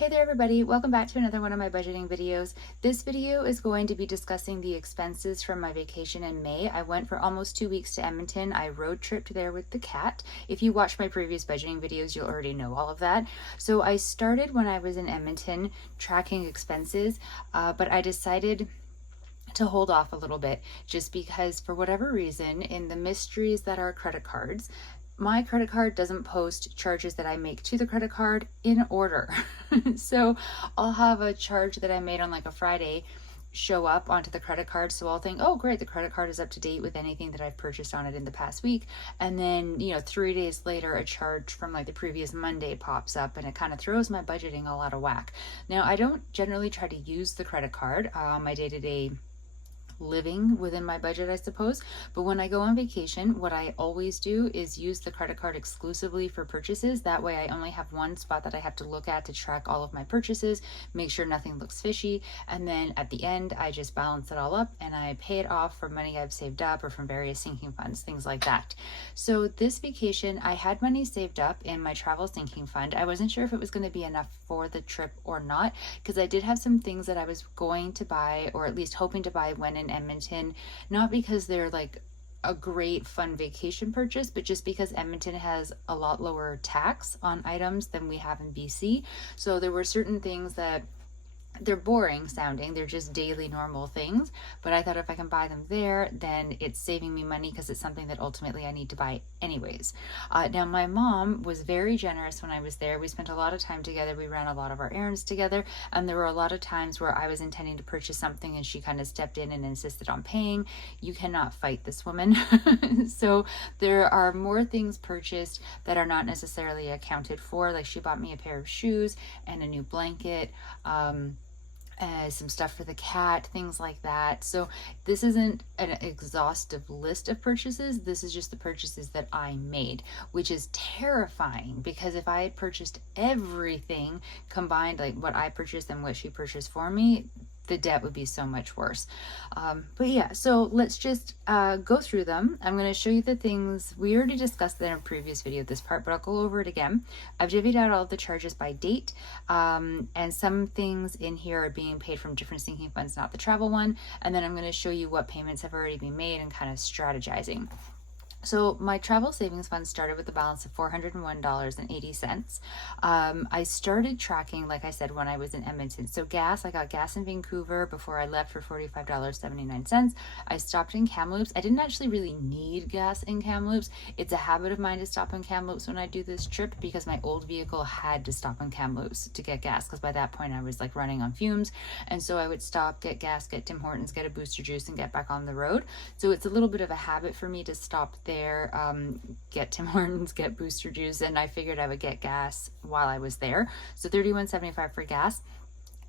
Hey there everybody, welcome back to another one of my budgeting videos. This video is going to be discussing the expenses from my vacation in May. I went for almost 2 weeks to Edmonton. I road tripped there with the cat. If you watched my previous budgeting videos, you'll already know all of that. So I started when I was in Edmonton tracking expenses, but I decided to hold off a little bit just because for whatever reason, in the mysteries that are credit cards, my credit card doesn't post charges that I make to the credit card in order. So I'll have a charge that I made on like a Friday show up onto the credit card. So I'll think, oh, great, the credit card is up to date with anything that I've purchased on it in the past week. And then, 3 days later, a charge from like the previous Monday pops up and it kind of throws my budgeting all out of whack. Now, I don't generally try to use the credit card my day-to-day living within my budget, I suppose. But when I go on vacation, what I always do is use the credit card exclusively for purchases. That way I only have one spot that I have to look at to track all of my purchases, make sure nothing looks fishy. And then at the end, I just balance it all up and I pay it off from money I've saved up or from various sinking funds, things like that. So this vacation, I had money saved up in my travel sinking fund. I wasn't sure if it was going to be enough for the trip or not, because I did have some things that I was going to buy, or at least hoping to buy when in Edmonton, not because they're like a great fun vacation purchase, but just because Edmonton has a lot lower tax on items than we have in BC. So there were certain things that they're boring sounding, they're just daily normal things, but I thought if I can buy them there, then it's saving me money because it's something that ultimately I need to buy anyways. Now my mom was very generous when I was there. We spent a lot of time together, we ran a lot of our errands together, and there were a lot of times where I was intending to purchase something and she kind of stepped in and insisted on paying. You cannot fight this woman. So there are more things purchased that are not necessarily accounted for. Like she bought me a pair of shoes and a new blanket, some stuff for the cat, things like that. So this isn't an exhaustive list of purchases. This is just the purchases that I made, which is terrifying because if I had purchased everything combined, like what I purchased and what she purchased for me, the debt would be so much worse. But yeah, so let's just go through them. I'm going to show you the things we already discussed in a previous video, this part, but I'll go over it again. I've divvied out all of the charges by date, and some things in here are being paid from different sinking funds, not the travel one. And then I'm going to show you what payments have already been made and kind of strategizing. So my travel savings fund started with a balance of $401.80. I started tracking, like I said, when I was in Edmonton. So gas, I got gas in Vancouver before I left for $45.79. I stopped in Kamloops. I didn't actually really need gas in Kamloops. It's a habit of mine to stop in Kamloops when I do this trip because my old vehicle had to stop in Kamloops to get gas because by that point I was like running on fumes. And so I would stop, get gas, get Tim Hortons, get a booster juice, and get back on the road. So it's a little bit of a habit for me to stop there, get Tim Hortons, get booster juice, and I figured I would get gas while I was there. So $31.75 for gas.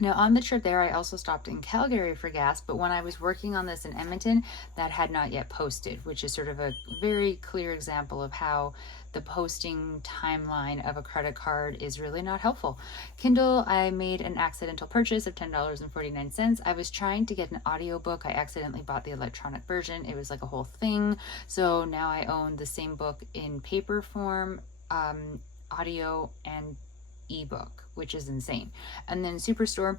Now on the trip there, I also stopped in Calgary for gas, but when I was working on this in Edmonton, that had not yet posted, which is sort of a very clear example of how the posting timeline of a credit card is really not helpful. Kindle, I made an accidental purchase of $10.49. I was trying to get an audiobook. I accidentally bought the electronic version. It was like a whole thing. So now I own the same book in paper form, audio, and ebook, which is insane. And then Superstore,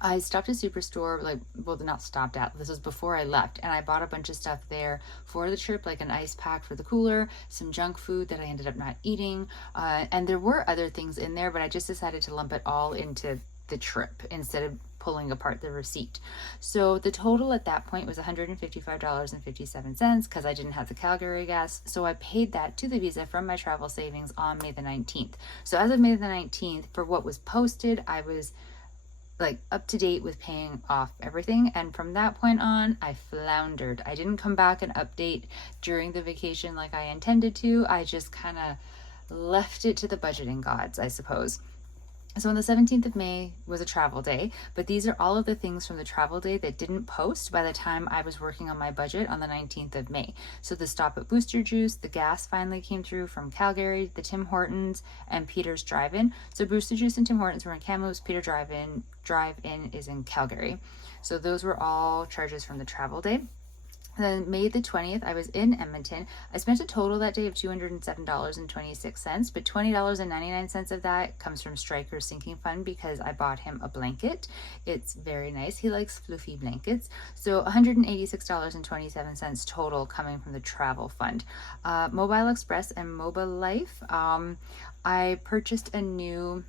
I stopped at Superstore, not stopped at, this was before I left, and I bought a bunch of stuff there for the trip, like an ice pack for the cooler, some junk food that I ended up not eating, and there were other things in there, but I just decided to lump it all into the trip instead of pulling apart the receipt. So the total at that point was $155.57 because I didn't have the Calgary gas. So I paid that to the Visa from my travel savings on May the 19th. So as of May the 19th, for what was posted, I was like up to date with paying off everything, and from that point on I floundered. I didn't come back and update during the vacation like I intended to. I just kind of left it to the budgeting gods, I suppose. So on the 17th of May was a travel day, but these are all of the things from the travel day that didn't post by the time I was working on my budget on the 19th of May. So the stop at Booster Juice, the gas finally came through from Calgary, the Tim Hortons, and Peter's Drive-In. So Booster Juice and Tim Hortons were in Kamloops, Peter Drive-In is in Calgary. So those were all charges from the travel day. Then May the 20th, I was in Edmonton. I spent a total that day of $207.26, but $20.99 of that comes from Stryker's sinking fund because I bought him a blanket. It's very nice. He likes fluffy blankets. So $186.27 total coming from the travel fund. Mobile Express and Mobile Life. I purchased a new,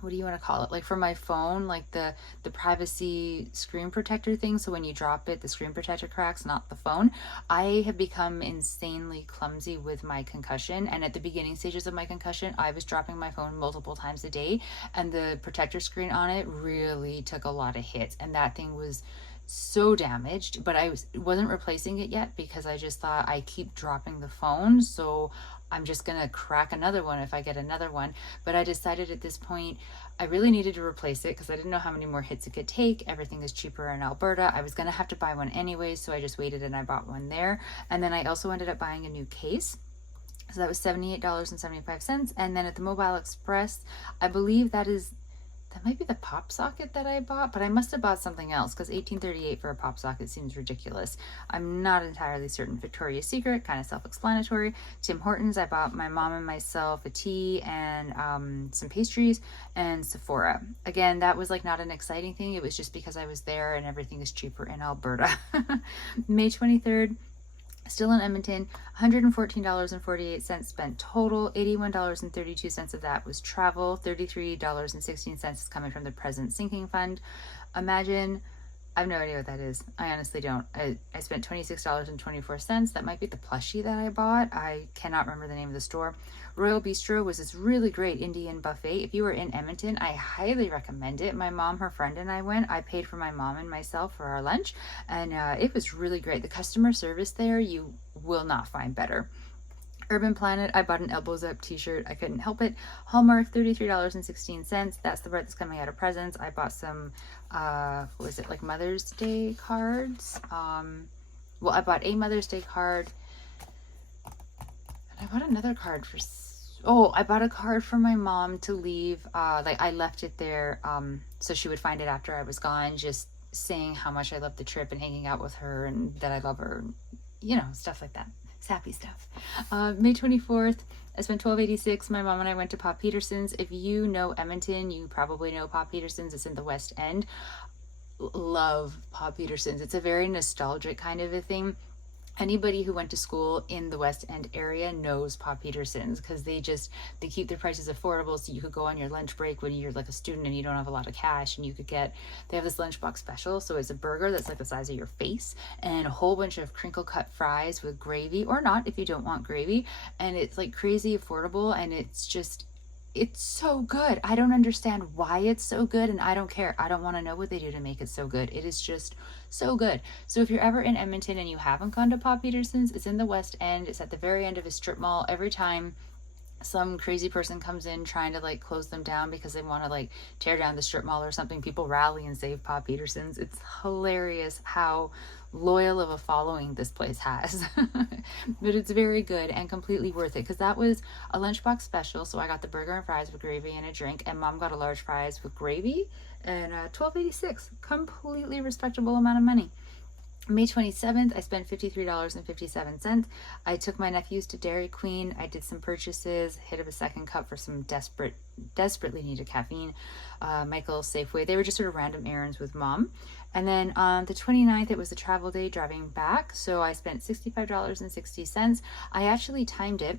what do you want to call it, like for my phone, like the privacy screen protector thing, so when you drop it the screen protector cracks, not the phone. I have become insanely clumsy with my concussion, and at the beginning stages of my concussion I was dropping my phone multiple times a day, and the protector screen on it really took a lot of hits, and that thing was so damaged. But I wasn't replacing it yet because I just thought, I keep dropping the phone, so I'm just gonna crack another one if I get another one. But I decided at this point I really needed to replace it because I didn't know how many more hits it could take. Everything is cheaper in Alberta. I was gonna have to buy one anyway, so I just waited and I bought one there. And then I also ended up buying a new case. So that was $78.75. And then at the Mobile Express, I believe that might be the pop socket that I bought, but I must have bought something else because $18.38 for a pop socket seems ridiculous. I'm not entirely certain. Victoria's Secret, kind of self-explanatory. Tim Hortons, I bought my mom and myself a tea and some pastries, and Sephora. Again, that was like not an exciting thing. It was just because I was there and everything is cheaper in Alberta. May 23rd, still in Edmonton, $114.48 spent total. $81.32 of that was travel. $33.16 is coming from the present sinking fund. Imagine, I have no idea what that is. I honestly don't. I spent $26.24. That might be the plushie that I bought. I cannot remember the name of the store. Royal Bistro was this really great Indian buffet. If you were in Edmonton, I highly recommend it. My mom, her friend, and I went. I paid for my mom and myself for our lunch, and it was really great. The customer service there, you will not find better. Urban Planet, I bought an Elbows Up t-shirt. I couldn't help it. Hallmark, $33.16. That's the part that's coming out of presents. I bought some, what was it, like Mother's Day cards? Well, I bought a Mother's Day card. And I bought another card for, I bought a card for my mom to leave. Like I left it there so she would find it after I was gone, just saying how much I loved the trip and hanging out with her and that I love her, you know, stuff like that. Sappy stuff. May 24th, I spent $12.86. My mom and I went to Pop Peterson's. If you know Edmonton, you probably know Pop Peterson's. It's in the West End. Love Pop Peterson's. It's a very nostalgic kind of a thing. Anybody who went to school in the West End area knows Pop Peterson's because they keep their prices affordable, so you could go on your lunch break when you're like a student and you don't have a lot of cash, and they have this lunchbox special. So it's a burger that's like the size of your face and a whole bunch of crinkle cut fries with gravy, or not if you don't want gravy, and it's like crazy affordable, and it's so good. I don't understand why it's so good, and I don't care. I don't want to know what they do to make it so good. It is just so good. So if you're ever in Edmonton and you haven't gone to Pop Peterson's, it's in the West End. It's at the very end of a strip mall. Every time some crazy person comes in trying to like close them down because they want to like tear down the strip mall or something, people rally and save Pop Peterson's. It's hilarious how loyal of a following this place has. But it's very good and completely worth it because that was a lunchbox special. So I got the burger and fries with gravy and a drink, and mom got a large fries with gravy, and $12.86. Completely respectable amount of money. May 27th, I spent $53.57. I took my nephews to Dairy Queen. I did some purchases, hit up a second cup for some desperately needed caffeine. Michael's, Safeway. They were just sort of random errands with mom. And then on the 29th, it was a travel day driving back. So I spent $65.60. I actually timed it.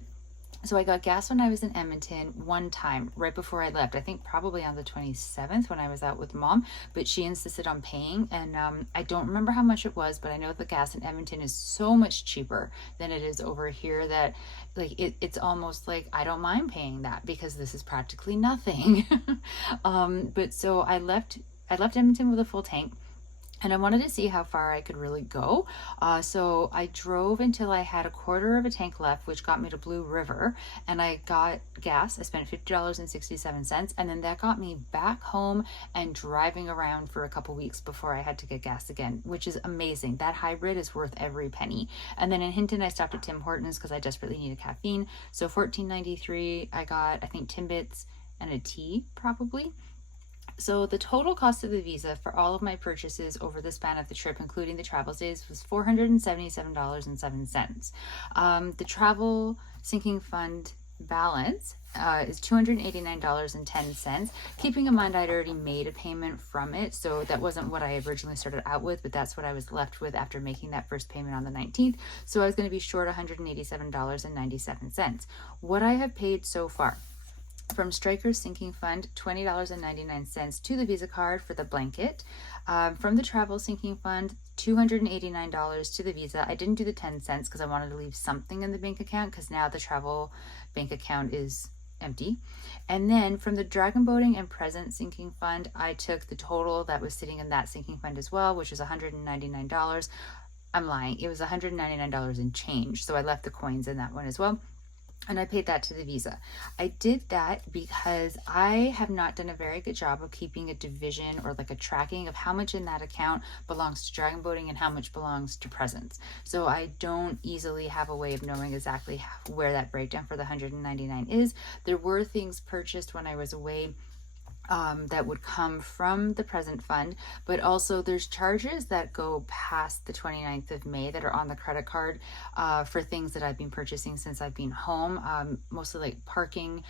So I got gas when I was in Edmonton one time right before I left. I think probably on the 27th when I was out with mom, but she insisted on paying, and I don't remember how much it was, but I know the gas in Edmonton is so much cheaper than it is over here that like it's almost like I don't mind paying that because this is practically nothing. But so I left Edmonton with a full tank. And I wanted to see how far I could really go. So I drove until I had a quarter of a tank left, which got me to Blue River. And I got gas. I spent $50.67. And then that got me back home and driving around for a couple weeks before I had to get gas again, which is amazing. That hybrid is worth every penny. And then in Hinton, I stopped at Tim Hortons because I desperately needed caffeine. So $14.93, I got, I think, Timbits and a tea, probably. So the total cost of the visa for all of my purchases over the span of the trip, including the travel days, was $477.07. The travel sinking fund balance is $289.10. Keeping in mind I'd already made a payment from it, so that wasn't what I originally started out with, but that's what I was left with after making that first payment on the 19th. So I was going to be short $187.97. What I have paid so far: from Stryker's sinking fund, $20.99 to the Visa card for the blanket. From the travel sinking fund, $289 to the Visa. I didn't do the 10 cents because I wanted to leave something in the bank account, because now the travel bank account is empty. And then from the Dragon Boating and Present sinking fund, I took the total that was sitting in that sinking fund as well, which is $199. I'm lying, it was $199 in change. So I left the coins in that one as well, and I paid that to the Visa. I did that because I have not done a very good job of keeping a division or like a tracking of how much in that account belongs to Dragon Boating and how much belongs to Presents. So I don't easily have a way of knowing exactly where that breakdown for the 199 is. There were things purchased when I was away that would come from the present fund, but also there's charges that go past the 29th of May that are on the credit card for things that I've been purchasing since I've been home, mostly like parking,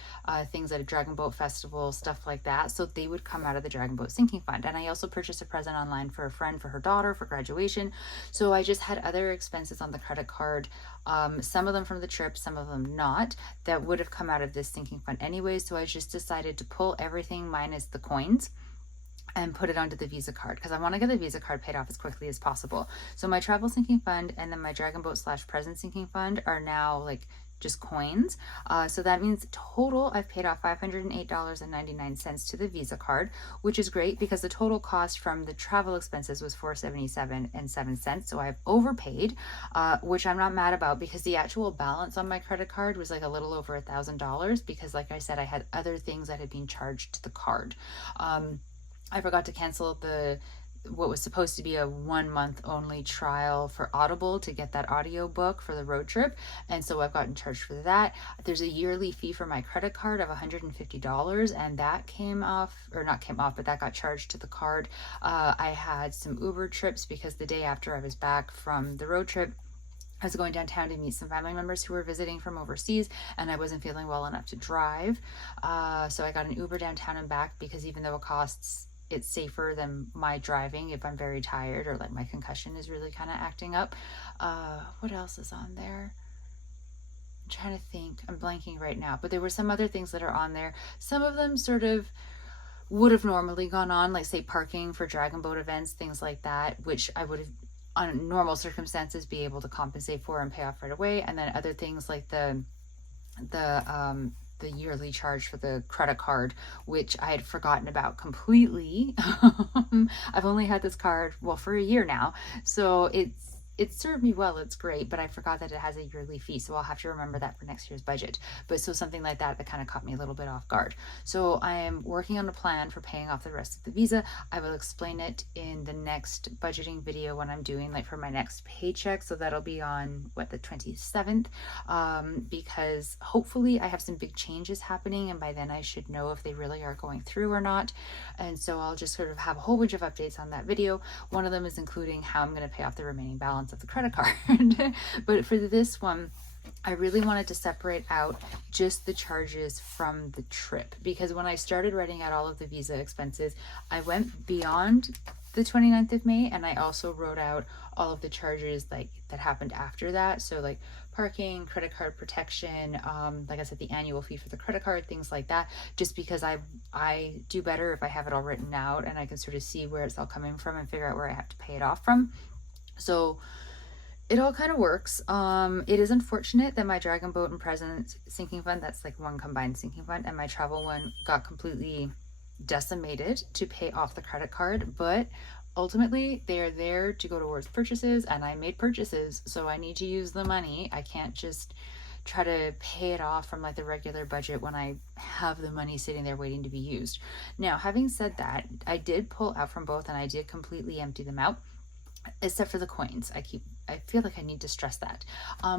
things at a Dragon Boat Festival, stuff like that. So they would come out of the Dragon Boat Sinking Fund. And I also purchased a present online for a friend for her daughter for graduation. So I just had other expenses on the credit card, some of them from the trip, some of them not, that would have come out of this sinking fund anyway. So I just decided to pull everything minus the coins and put it onto the Visa card, because I want to get the Visa card paid off as quickly as possible. So my travel sinking fund and then my Dragon Boat / present sinking fund are now like just coins. So that means total I've paid off $508.99 to the Visa card, which is great because the total cost from the travel expenses was $477.07. So I've overpaid, which I'm not mad about, because the actual balance on my credit card was like a little over $1,000, because like I said, I had other things that had been charged to the card. I forgot to cancel what was supposed to be a 1 month only trial for Audible to get that audio book for the road trip, and so I've gotten charged for that. There's a yearly fee for my credit card of $150, and that came off, or not came off, but that got charged to the card. I had some Uber trips because the day after I was back from the road trip, I was going downtown to meet some family members who were visiting from overseas, and I wasn't feeling well enough to drive. So I got an Uber downtown and back, because even though it's safer than my driving if I'm very tired or like my concussion is really kind of acting up. What else is on there? I'm trying to think. I'm blanking right now, but there were some other things that are on there. Some of them sort of would have normally gone on, like say parking for Dragon Boat events, things like that, which I would have on normal circumstances be able to compensate for and pay off right away. And then other things like the yearly charge for the credit card, which I had forgotten about completely. I've only had this card, well, for a year now, so it's served me well, it's great, but I forgot that it has a yearly fee, so I'll have to remember that for next year's budget. But so something like that kind of caught me a little bit off guard. So I am working on a plan for paying off the rest of the Visa. I will explain it in the next budgeting video when I'm doing like for my next paycheck, so that'll be on the 27th, because hopefully I have some big changes happening, and by then I should know if they really are going through or not. And so I'll just sort of have a whole bunch of updates on that video. One of them is including how I'm going to pay off the remaining balance of the credit card. But for this one, I really wanted to separate out just the charges from the trip, because when I started writing out all of the Visa expenses, I went beyond the 29th of May, and I also wrote out all of the charges like that happened after that. So like parking, credit card protection, like I said, the annual fee for the credit card, things like that, just because I do better if I have it all written out and I can sort of see where it's all coming from and figure out where I have to pay it off from. So it all kind of works. It is unfortunate that my Dragon Boat and Present sinking fund, that's like one combined sinking fund, and my travel one got completely decimated to pay off the credit card, but ultimately they are there to go towards purchases, and I made purchases, so I need to use the money. I can't just try to pay it off from like the regular budget when I have the money sitting there waiting to be used. Now, having said that, I did pull out from both and I did completely empty them out, except for the coins. I feel like I need to stress that.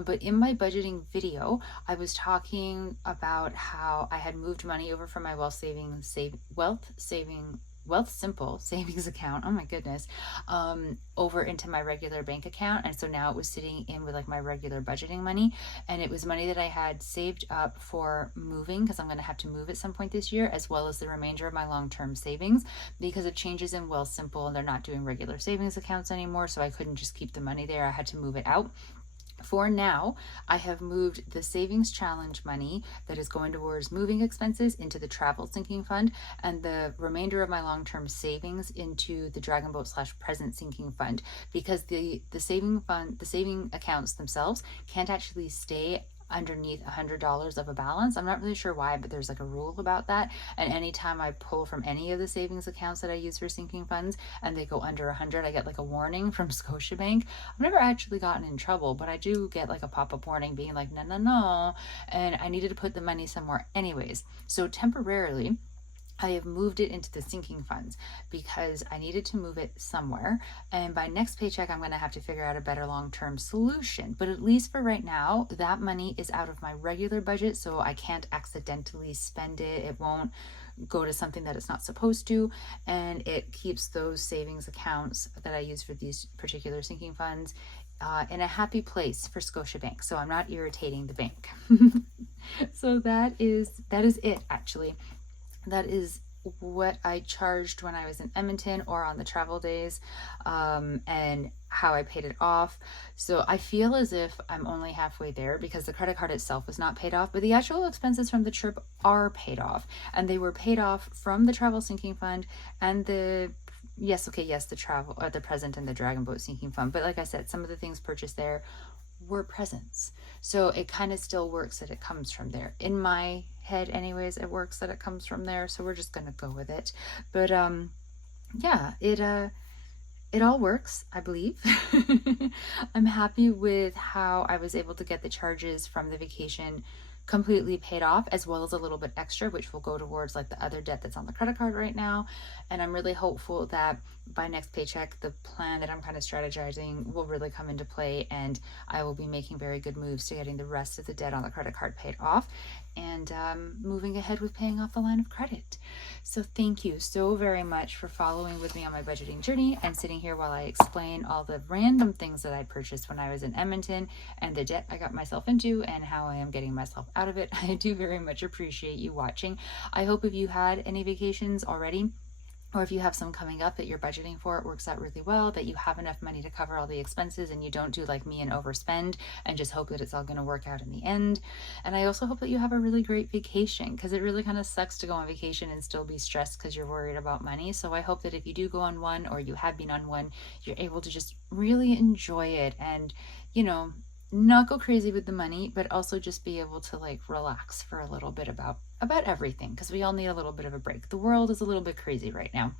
But in my budgeting video, I was talking about how I had moved money over from my wealth saving Wealthsimple savings account, oh my goodness, over into my regular bank account. And so now it was sitting in with like my regular budgeting money. And it was money that I had saved up for moving, because I'm going to have to move at some point this year, as well as the remainder of my long-term savings because of changes in Wealthsimple, and they're not doing regular savings accounts anymore. So I couldn't just keep the money there. I had to move it out. For now, I have moved the savings challenge money that is going towards moving expenses into the travel sinking fund, and the remainder of my long-term savings into the Dragon Boat / present sinking fund, because the saving accounts themselves can't actually stay underneath $100 of a balance. I'm not really sure why, but there's like a rule about that. And anytime I pull from any of the savings accounts that I use for sinking funds and they go under 100, I get like a warning from Scotiabank. I've never actually gotten in trouble, but I do get like a pop-up warning being like, no, no, no. And I needed to put the money somewhere anyways. So temporarily, I have moved it into the sinking funds because I needed to move it somewhere. And by next paycheck, I'm going to have to figure out a better long-term solution. But at least for right now, that money is out of my regular budget, so I can't accidentally spend it. It won't go to something that it's not supposed to. And it keeps those savings accounts that I use for these particular sinking funds in a happy place for Scotiabank. So I'm not irritating the bank. So that is it, actually. That is what I charged when I was in Edmonton or on the travel days, and how I paid it off. So I feel as if I'm only halfway there because the credit card itself was not paid off, but the actual expenses from the trip are paid off, and they were paid off from the travel sinking fund and the travel, or the present, and the Dragon Boat sinking fund. But like I said, some of the things purchased there were presents. So it kind of still works that it comes from there. In my head anyways, it works that it comes from there. So we're just going to go with it. But yeah, it all works, I believe. I'm happy with how I was able to get the charges from the vacation completely paid off, as well as a little bit extra, which will go towards like the other debt that's on the credit card right now. And I'm really hopeful that by next paycheck, the plan that I'm kind of strategizing will really come into play, and I will be making very good moves to getting the rest of the debt on the credit card paid off, and moving ahead with paying off the line of credit. So thank you so very much for following with me on my budgeting journey and sitting here while I explain all the random things that I purchased when I was in Edmonton and the debt I got myself into and how I am getting myself out of it. I do very much appreciate you watching. I hope if you had any vacations already, or if you have some coming up that you're budgeting for, it works out really well, that you have enough money to cover all the expenses and you don't do like me and overspend and just hope that it's all going to work out in the end. And I also hope that you have a really great vacation, because it really kind of sucks to go on vacation and still be stressed because you're worried about money. So I hope that if you do go on one, or you have been on one, you're able to just really enjoy it and, you know, not go crazy with the money, but also just be able to like relax for a little bit about everything, because we all need a little bit of a break. The world is a little bit crazy right now.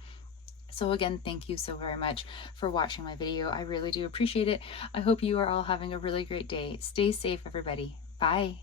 So again, thank you so very much for watching my video. I really do appreciate it. I hope you are all having a really great day. Stay safe, everybody. Bye.